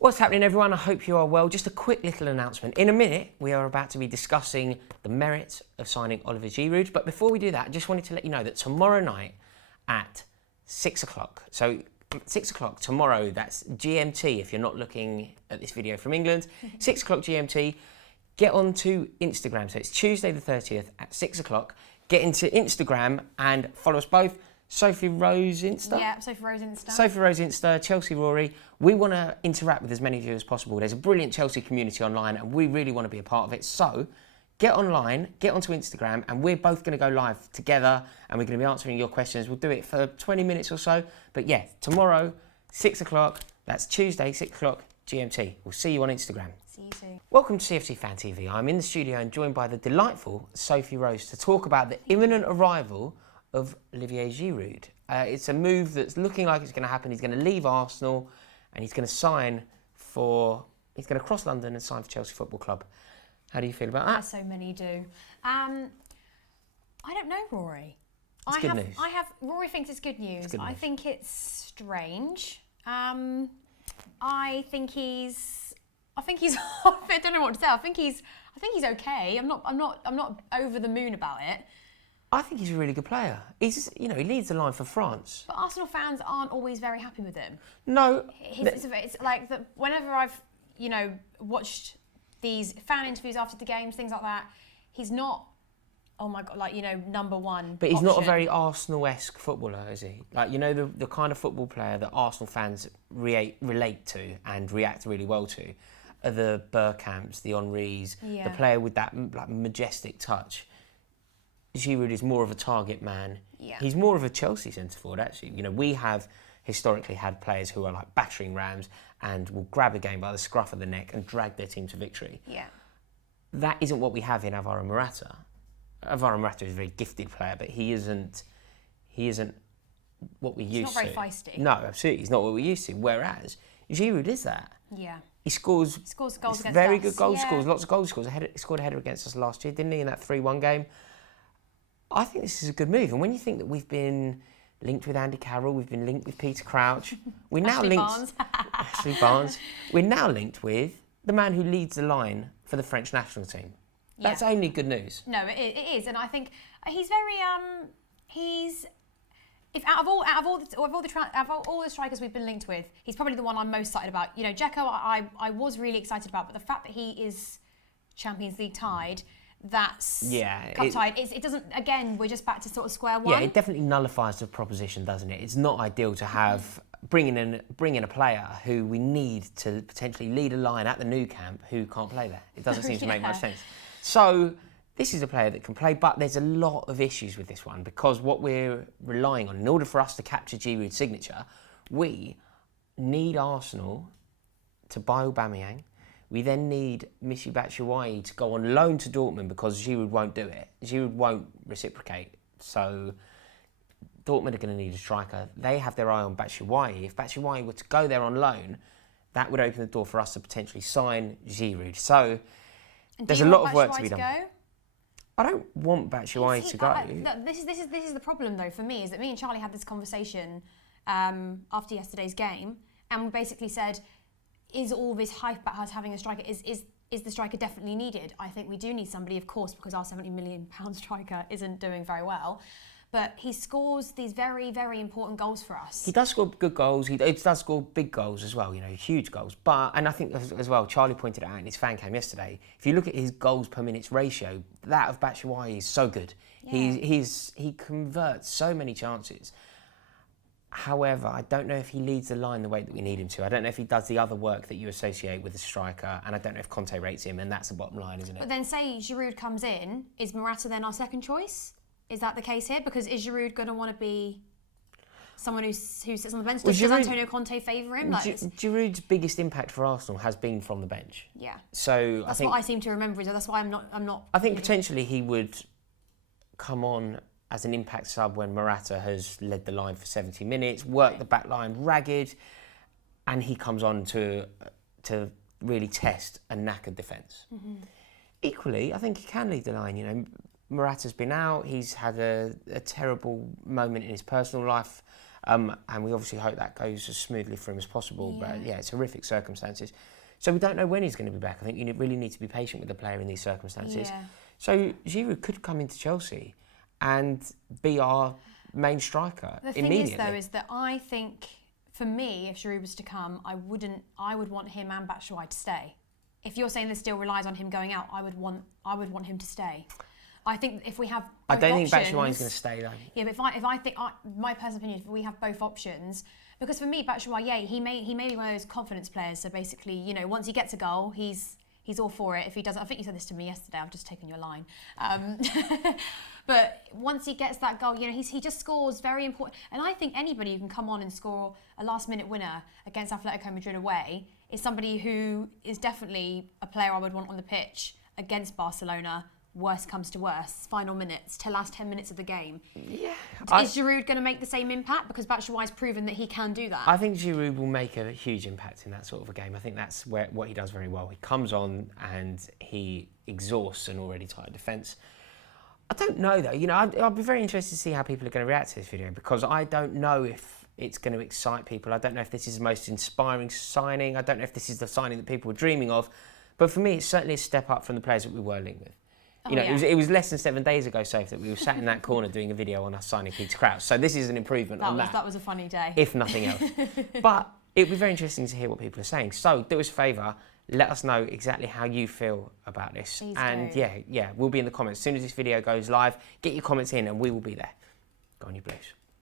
What's happening, everyone? I hope you are well. Just a quick little announcement. In a minute, we are about to be discussing the merits of signing Olivier Giroud. But before we do that, I just wanted to let you know that tomorrow night at 6 o'clock, so 6 o'clock tomorrow, that's GMT if you're not looking at this video from England, 6 o'clock GMT, get onto Instagram. So it's Tuesday the 30th at 6 o'clock. Get into Instagram and follow us both. Sophie Rose Insta? Yeah, Sophie Rose Insta. Sophie Rose Insta, Chelsea Rory. We want to interact with as many of you as possible. There's a brilliant Chelsea community online and we really want to be a part of it. So get online, get onto Instagram, and we're both going to go live together and we're going to be answering your questions. We'll do it for 20 minutes or so. But yeah, tomorrow, 6 o'clock, that's Tuesday, 6 o'clock GMT. We'll see you on Instagram. See you soon. Welcome to CFC Fan TV. I'm in the studio and joined by the delightful Sophie Rose to talk about the imminent arrival of Olivier Giroud. It's a move that's looking like it's going to happen. He's going to leave Arsenal and he's going to he's going to cross London and sign for Chelsea Football Club. How do you feel about that? As so many do. I don't know, Rory. It's good news. Rory thinks it's good news. It's good news. I think it's strange. I think he's I don't know what to say. I think he's okay. I'm not over the moon about it. I think he's a really good player. He leads the line for France. But Arsenal fans aren't always very happy with him. No. It's like whenever I've, watched these fan interviews after the games, things like that, he's not, oh my God, number one. But he's option. not a very Arsenal-esque footballer, is he? The kind of football player that Arsenal fans relate to and react really well to are the Bergkamps, the Henrys, the player with that majestic touch. Giroud is more of a target man. Yeah. He's more of a Chelsea centre-forward, actually. We have historically had players who are like battering rams and will grab a game by the scruff of the neck and drag their team to victory. Yeah. That isn't what we have in Alvaro Morata. Alvaro Morata is a very gifted player, but he isn't what we're used to. He's not very feisty. No, absolutely. He's not what we're used to. Whereas Giroud is that. Yeah. He scores goals against us. Very good goal scores, lots of goals scores. He scored a header against us last year, didn't he, in that 3-1 game? I think this is a good move. And when you think that we've been linked with Andy Carroll, we've been linked with Peter Crouch, we're now Ashley Barnes. We're now linked with the man who leads the line for the French national team. That's only good news. No, it is, and I think he's very out of all the strikers we've been linked with, he's probably the one I'm most excited about. Dzeko, I was really excited about, but the fact that he is Champions League tied. It doesn't. Again, we're just back to sort of square one. Yeah, it definitely nullifies the proposition, doesn't it? It's not ideal to have bring in a player who we need to potentially lead a line at the new camp who can't play there. It doesn't seem to make much sense. So this is a player that can play, but there's a lot of issues with this one because what we're relying on in order for us to capture Giroud's signature, we need Arsenal to buy Aubameyang. We then need Michy Batshuayi to go on loan to Dortmund because Giroud won't do it. Giroud won't reciprocate. So Dortmund are going to need a striker. They have their eye on Batshuayi. If Batshuayi were to go there on loan, that would open the door for us to potentially sign Giroud. So there's a lot of work to be done. I don't want Batshuayi to go. This is the problem though for me, is that me and Charlie had this conversation after yesterday's game, and we basically said, is all this hype about us having a striker, is the striker definitely needed? I think we do need somebody, of course, because our £70 million striker isn't doing very well. But he scores these very, very important goals for us. He does score good goals. He does score big goals as well, huge goals. And I think as well, Charlie pointed it out in his fan cam yesterday, if you look at his goals per minutes ratio, that of Batshuayi is so good. Yeah. He converts so many chances. However, I don't know if he leads the line the way that we need him to. I don't know if he does the other work that you associate with a striker, and I don't know if Conte rates him, and that's the bottom line, isn't it? But then say Giroud comes in, is Morata then our second choice? Is that the case here? Because is Giroud going to want to be someone who sits on the bench? Does Antonio Conte favour him? Giroud's biggest impact for Arsenal has been from the bench. Yeah. So that's what I seem to remember. That's why I'm not. I think potentially he would come on as an impact sub when Morata has led the line for 70 minutes, worked the back line ragged, and he comes on to really test a knackered defence. Mm-hmm. Equally, I think he can lead the line. Morata's been out. He's had a terrible moment in his personal life And we obviously hope that goes as smoothly for him as possible. But yeah, it's horrific circumstances. So we don't know when he's going to be back. I think you really need to be patient with the player in these circumstances. Yeah. So Giroud could come into Chelsea and be our main striker immediately. The thing is, though, is that I think, for me, if Giroud was to come, I would want him and Batshuayi to stay. If you're saying this deal relies on him going out, I would want him to stay. I think if we have both I don't think options, Batshuayi's going to stay though. Yeah, but if I think my personal opinion, if we have both options, because for me, Batshuayi, he may be one of those confidence players. So basically, you know, once he gets a goal, he's all for it. If he doesn't, I think you said this to me yesterday. I've just taken your line. But once he gets that goal, you know, he just scores very important. And I think anybody who can come on and score a last-minute winner against Atletico Madrid away is somebody who is definitely a player I would want on the pitch against Barcelona. Worst comes to worst, final minutes to last 10 minutes of the game. Yeah. Is Giroud going to make the same impact? Because Batshuayi's proven that he can do that. I think Giroud will make a huge impact in that sort of a game. I think that's what he does very well. He comes on and he exhausts an already tight defence. I don't know though, you know, I'll be very interested to see how people are going to react to this video, because I don't know if it's going to excite people. I don't know if this is the most inspiring signing. I don't know if this is the signing that people were dreaming of. But for me, it's certainly a step up from the players that we were linked with. You know, it was less than 7 days ago, Soph, that we were sat in that corner doing a video on us signing Peter Crouch. So this is an improvement on that. That was a funny day. If nothing else. But it'd be very interesting to hear what people are saying. So do us a favour, let us know exactly how you feel about this. Please and do. yeah, we'll be in the comments. As soon as this video goes live, get your comments in and we will be there. Go on, you Blues.